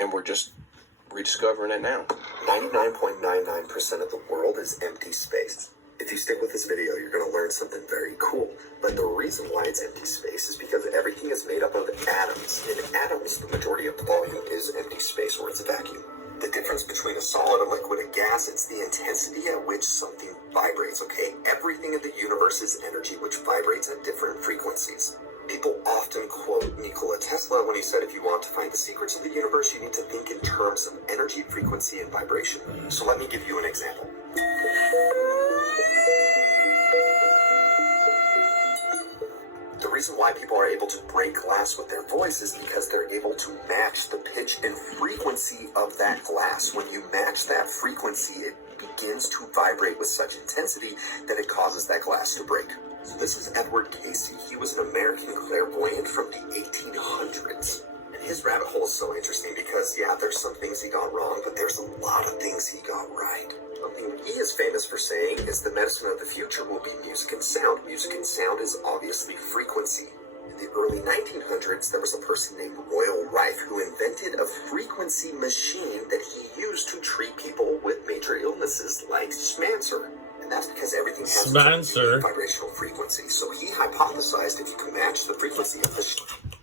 And we're just rediscovering it now. 99.99% of the world is empty space. If you stick with this video, you're going to learn something very cool. But the reason why it's empty space is because everything is made up of atoms. In atoms, the majority of the volume is empty space, or it's a vacuum. The difference between a solid, a liquid, a gas, it's the intensity at which something vibrates, okay? Everything in the universe is energy, which vibrates at different frequencies. People often quote Nikola Tesla when he said, if you want to find the secrets of the universe, you need to think in terms of energy, frequency, and vibration. So let me give you an example. The reason why people are able to break glass with their voice is because they're able to match the pitch and frequency of that glass. When you match that frequency, it begins to vibrate with such intensity that it causes that glass to break. So this is Edward Casey. He was an American clairvoyant from the 1800s. And his rabbit hole is so interesting because, yeah, there's some things he got wrong, but there's a lot of things he got right. Something he is famous for saying is the medicine of the future will be music and sound. Music and sound is obviously frequency. In the early 1900s, there was a person named Royal Rife who invented a frequency machine that he used to treat people with major illnesses like Schmancer. And that's because everything has its own vibrational frequency. So he hypothesized if you can match the frequency of the...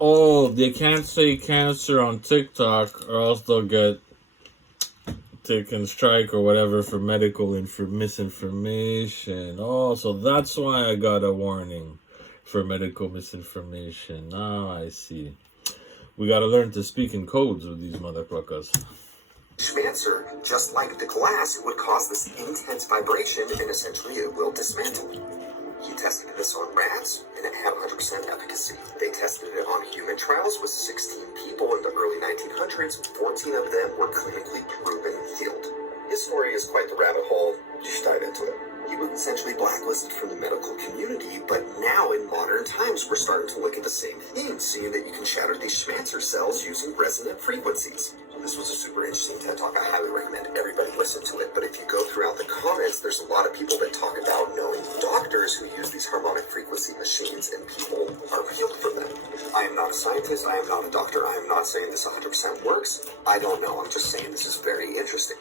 Oh, they can't say cancer on TikTok or else they'll get taken strike or whatever for medical misinformation. Oh, so that's why I got a warning for medical misinformation. Now I see. We gotta learn to speak in codes with these motherfuckers. Schmancer, just like the glass, it would cause this intense vibration and essentially it will dismantle. He tested this on rats and it had 100% efficacy. They tested it on human trials with 16 people in the early 1900s. 14 of them were clinically proven healed. His story is quite the rabbit hole. You should dive into it. He was essentially blacklisted from the medical community, but now in modern times we're starting to look at the same thing, seeing that you can shatter these Schmancer cells using resonant frequencies. So this was a super interesting TED Talk. I highly recommend everybody listen to it. But if you go throughout the comments, there's a lot of people that talk about knowing doctors who use these harmonic frequency machines and people are healed from them. I am not a scientist. I am not a doctor. I am not saying this 100% works. I don't know. I'm just saying this is very interesting.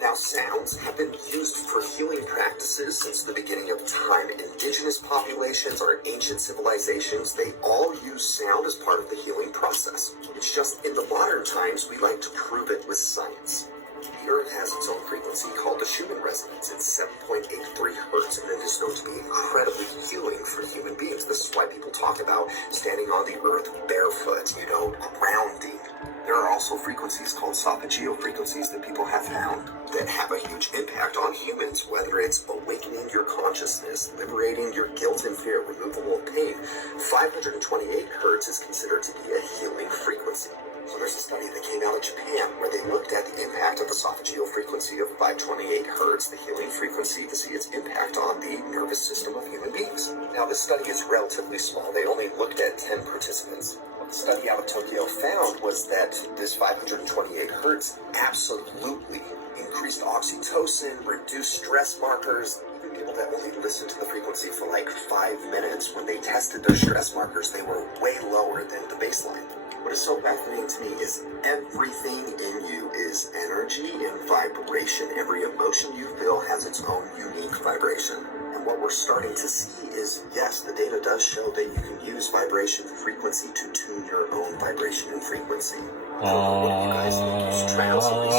Now, sounds have been used for healing practices since the beginning of time. Indigenous populations, our ancient civilizations, they all use sound as part of the healing process. It's just in the modern times, we like to prove it with science. The Earth has its own frequency called the Schumann resonance. It's 7.83 hertz, and it is known to be incredibly healing for human beings. This is why people talk about standing on the Earth barefoot, grounding. There are also frequencies called esophageal frequencies that people have found that have a huge impact on humans, whether it's awakening your consciousness, liberating your guilt and fear, removal of pain. 528 hertz is considered to be a healing frequency. So there's a study that came out of Japan where they looked at the impact of esophageal frequency of 528 hertz, the healing frequency, to see its impact on the nervous system of human beings. Now this study is relatively small. They only looked at 10 participants. What the study out of Tokyo found was that this 528 hertz absolutely increased oxytocin, reduced stress markers. Even people that only listened to the frequency for like 5 minutes, when they tested their stress markers, they were way lower than the baseline. What is so fascinating to me is everything in you is energy and vibration. Every emotion you feel has its own unique vibration. And what we're starting to see is, yes, the data does show that you can use vibration frequency to tune your own vibration and frequency. You guys use trance and